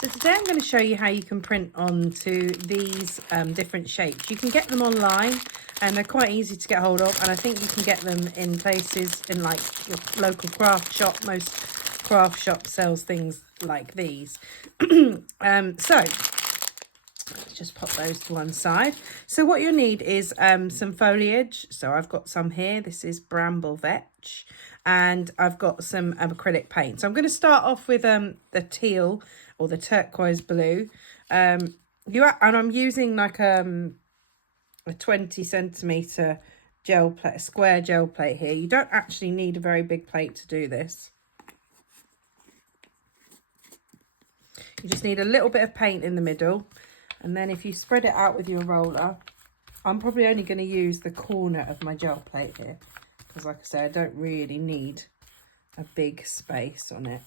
So today I'm going to show you how you can print onto these different shapes. You can get them online and they're quite easy to get hold of, and I think you can get them in places in like your local craft shop. Most craft shop sells things like these. So let's just pop those to one side. So what you'll need is some foliage. So I've got some here. This is bramble vetch, and I've got some acrylic paint. So I'm going to start off with the teal or the turquoise blue. And I'm using like a 20 centimeter gel plate, square gel plate here. You don't actually need a very big plate to do this. You just need a little bit of paint in the middle. And then if you spread it out with your roller, I'm probably only going to use the corner of my gel plate here, because like I say, I don't really need a big space on it.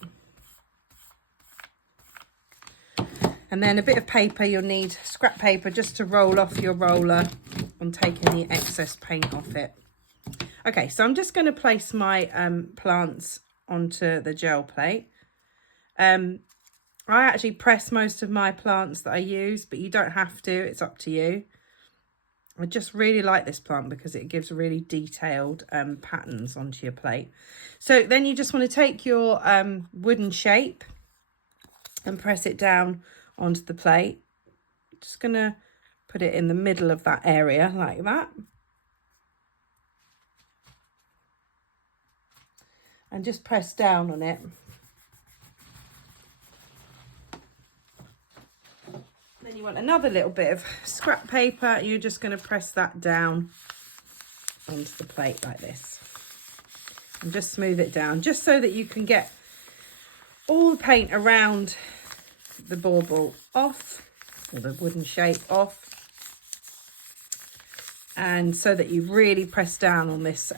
And then a bit of paper, you'll need scrap paper just to roll off your roller on taking the excess paint off it. Okay, so I'm just going to place my plants onto the gel plate. I actually press most of my plants that I use, but you don't have to, it's up to you. I just really like this plant because it gives really detailed patterns onto your plate. So then you just want to take your wooden shape and press it down onto the plate. Just going to put it in the middle of that area like that. And just press down on it. Then you want another little bit of scrap paper. You're just going to press that down onto the plate like this. And just smooth it down, just so that you can get all the paint around the bauble off, or the wooden shape off. And so that you really press down on this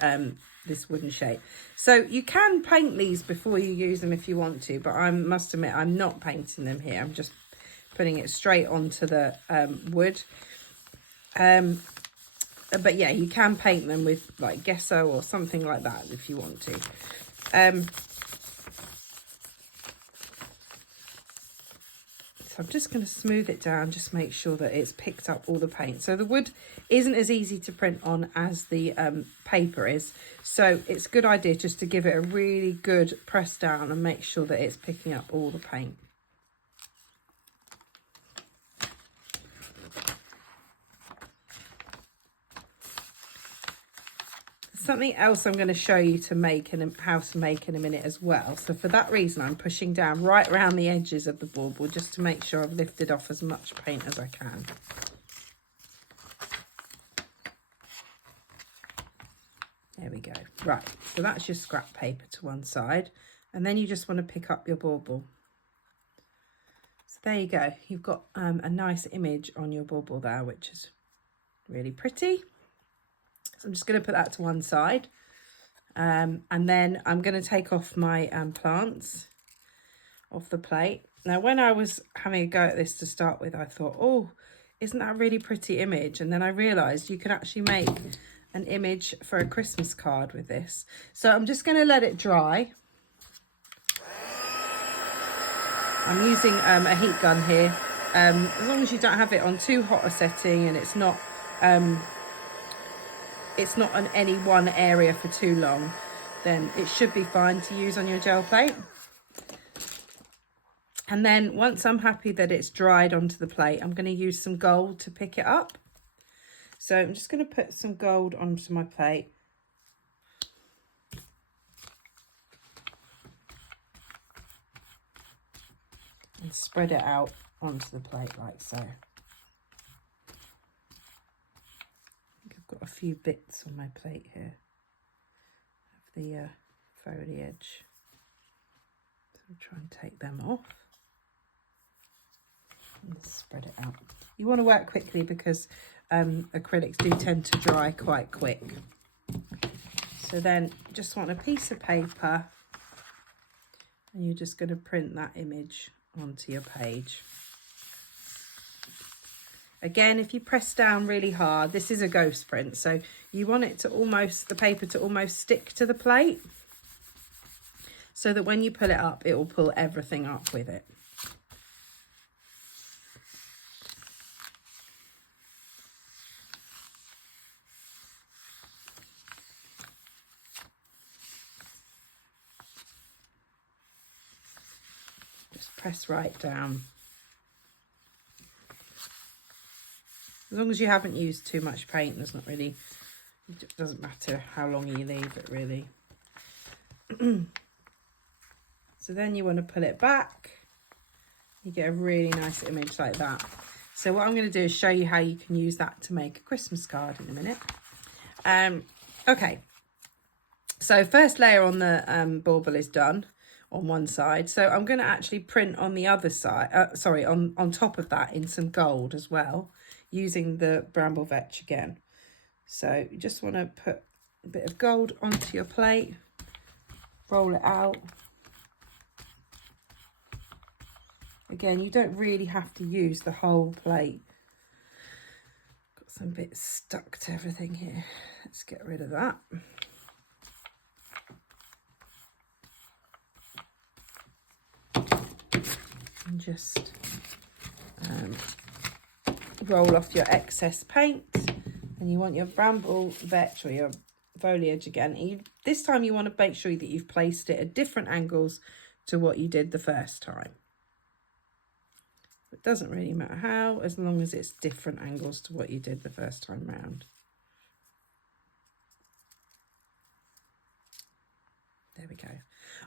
this wooden shape. So you can paint these before you use them if you want to, but I must admit I'm not painting them here. I'm just putting it straight onto the wood. But yeah, you can paint them with like gesso or something like that if you want to. So I'm just going to smooth it down, just make sure that it's picked up all the paint. So the wood isn't as easy to print on as the paper is. So it's a good idea just to give it a really good press down and make sure that it's picking up all the paint. Something else I'm going to show you to make and how to make in a minute as well. So for that reason, I'm pushing down right around the edges of the bauble just to make sure I've lifted off as much paint as I can. There we go. Right, so that's your scrap paper to one side. And then you just want to pick up your bauble. So there you go. You've got a nice image on your bauble there, which is really pretty. So I'm just going to put that to one side. And then I'm going to take off my plants off the plate. Now, when I was having a go at this to start with, I thought, oh, isn't that a really pretty image? And then I realised you can actually make an image for a Christmas card with this. So I'm just going to let it dry. I'm using a heat gun here. As long as you don't have it on too hot a setting and it's not on any one area for too long, then it should be fine to use on your gel plate. And then once I'm happy that it's dried onto the plate, I'm going to use some gold to pick it up. So I'm just going to put some gold onto my plate. And spread it out onto the plate like so. Got a few bits on my plate here of the foliage, so I'll try and take them off and spread it out. You want to work quickly because acrylics do tend to dry quite quick. So then just want a piece of paper and you're just going to print that image onto your page. Again, if you press down really hard, this is a ghost print, so you want it to the paper to almost stick to the plate, so that when you pull it up, it will pull everything up with it. Just press right down. As long as you haven't used too much paint, there's not really, it doesn't matter how long you leave it really. So then you want to pull it back. You get a really nice image like that. So what I'm going to do is show you how you can use that to make a Christmas card in a minute. Okay, so first layer on the bauble is done on one side. So I'm going to actually print on the other side, on top of that in some gold as well, using the bramble vetch again. So you just want to put a bit of gold onto your plate, roll it out. Again, you don't really have to use the whole plate. Got some bits stuck to everything here. Let's get rid of that. And just roll off your excess paint. And you want your bramble vetch or your foliage again. This time you want to make sure that you've placed it at different angles to what you did the first time. It doesn't really matter how, as long as it's different angles to what you did the first time round. There we go.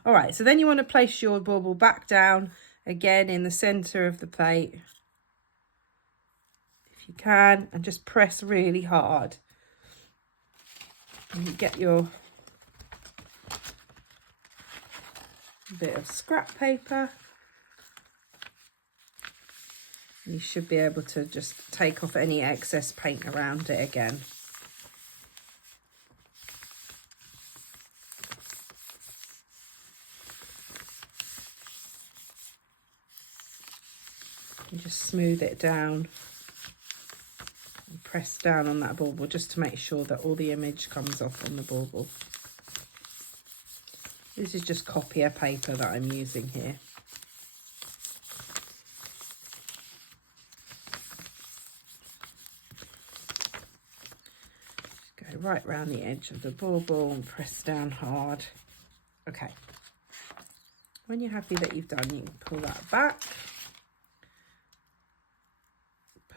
All right, so then you want to place your bauble back down again in the center of the plate, if you can, and just press really hard. And you get your bit of scrap paper. You should be able to just take off any excess paint around it again. And just smooth it down and press down on that bauble just to make sure that all the image comes off on the bauble. This is just copier paper that I'm using here. Right round the edge of the bauble and press down hard. Okay, when you're happy that you've done, you can pull that back,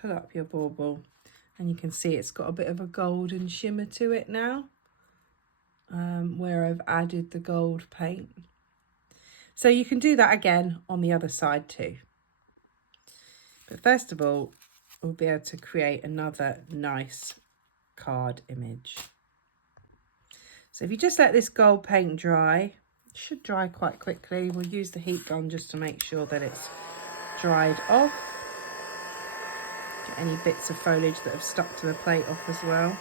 pull up your bauble, and you can see it's got a bit of a golden shimmer to it now, where I've added the gold paint. So you can do that again on the other side too. But first of all, we'll be able to create another nice card image. So if you just let this gold paint dry, it should dry quite quickly. We'll use the heat gun just to make sure that it's dried off. Get any bits of foliage that have stuck to the plate off as well.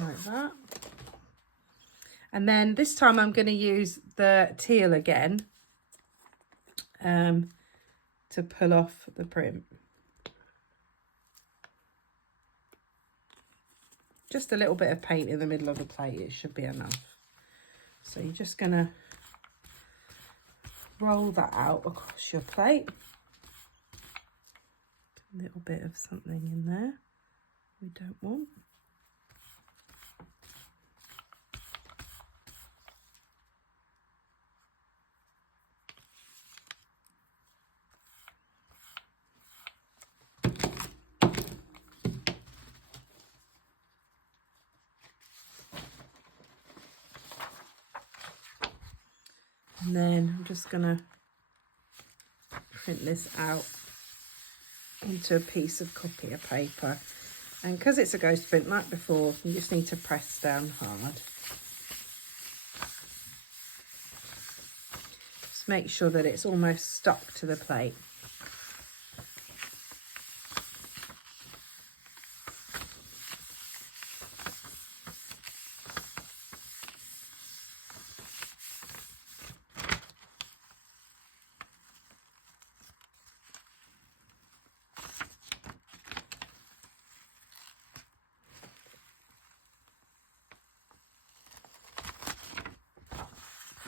Like that. And then this time I'm going to use the teal again to pull off the print. Just a little bit of paint in the middle of the plate, it should be enough. So you're just going to roll that out across your plate. A little bit of something in there we don't want. And then I'm just going to print this out into a piece of copier paper. And because it's a ghost print like before, you just need to press down hard. Just make sure that it's almost stuck to the plate.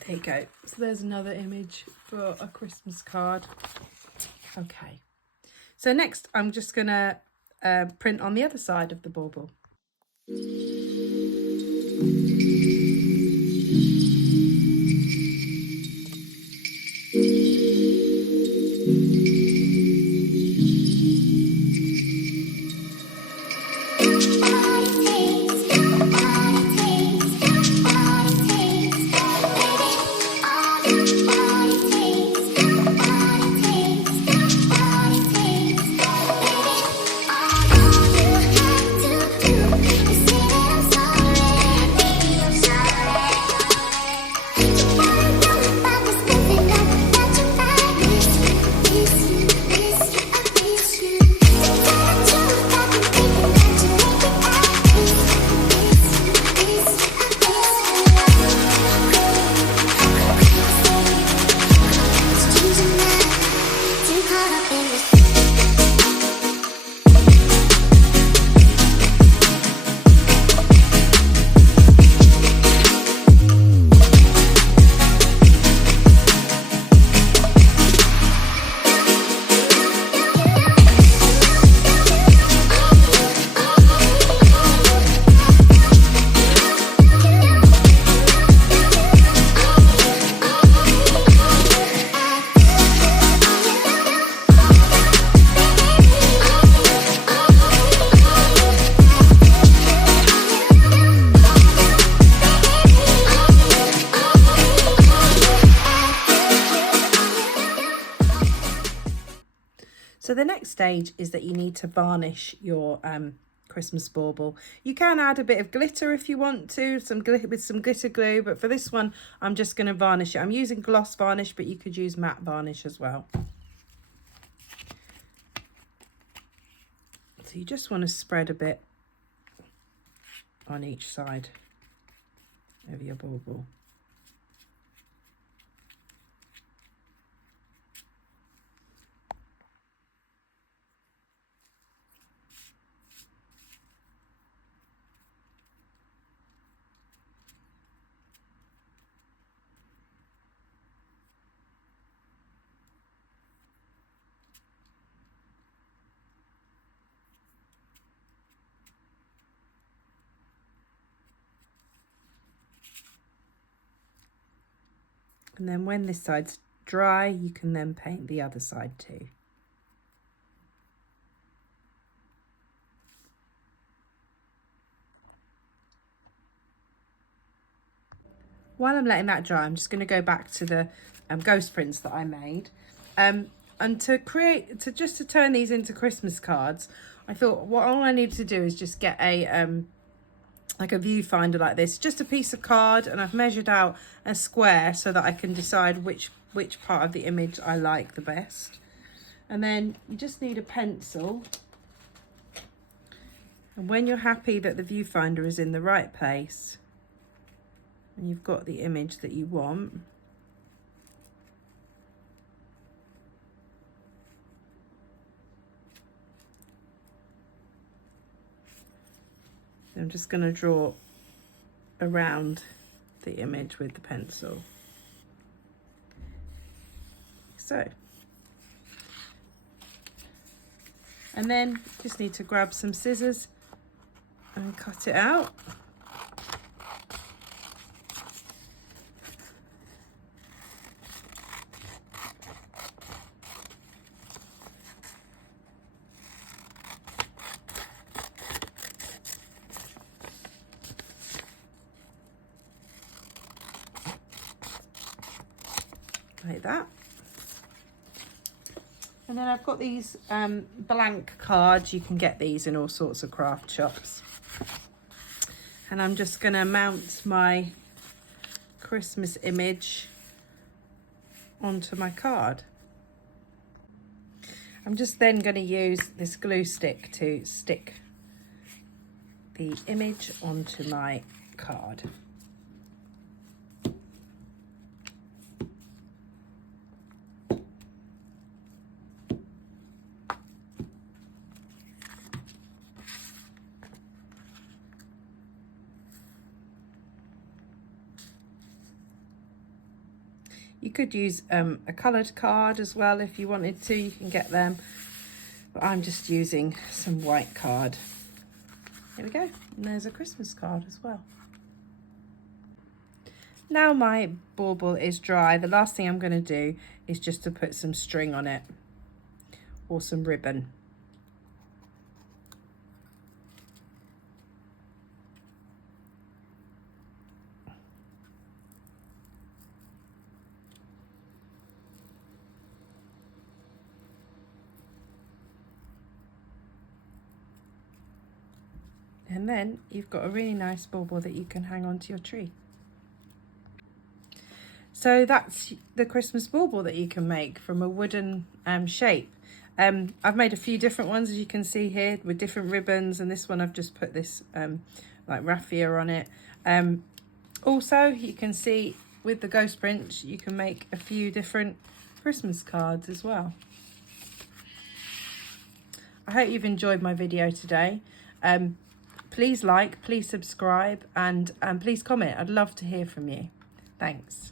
There you go. So there's another image for a Christmas card. Okay. So next I'm just going to print on the other side of the bauble. the next stage is that you need to varnish your Christmas bauble. You can add a bit of glitter if you want to, with some glitter glue, but for this one I'm just going to varnish it. I'm using gloss varnish, but you could use matte varnish as well. So you just want to spread a bit on each side of your bauble. And then when this side's dry, you can then paint the other side too. While I'm letting that dry, I'm just going to go back to the ghost prints that I made. And to turn these into Christmas cards, I thought all I need to do is just get a like a viewfinder like this, just a piece of card, and I've measured out a square so that I can decide which part of the image I like the best. And then you just need a pencil, and when you're happy that the viewfinder is in the right place and you've got the image that you want, I'm just going to draw around the image with the pencil. So, and then just need to grab some scissors and cut it out. Like that. And then I've got these blank cards. You can get these in all sorts of craft shops. And I'm just going to mount my Christmas image onto my card. I'm just then going to use this glue stick to stick the image onto my card. You could use a coloured card as well if you wanted to, you can get them. But I'm just using some white card. Here we go, and there's a Christmas card as well. Now my bauble is dry, the last thing I'm going to do is just to put some string on it or some ribbon. And then you've got a really nice bauble that you can hang onto your tree. So that's the Christmas bauble that you can make from a wooden shape. I've made a few different ones, as you can see here, with different ribbons, and this one I've just put this like raffia on it. Also, you can see with the ghost prints, you can make a few different Christmas cards as well. I hope you've enjoyed my video today. Please like, please subscribe, and please comment. I'd love to hear from you. Thanks.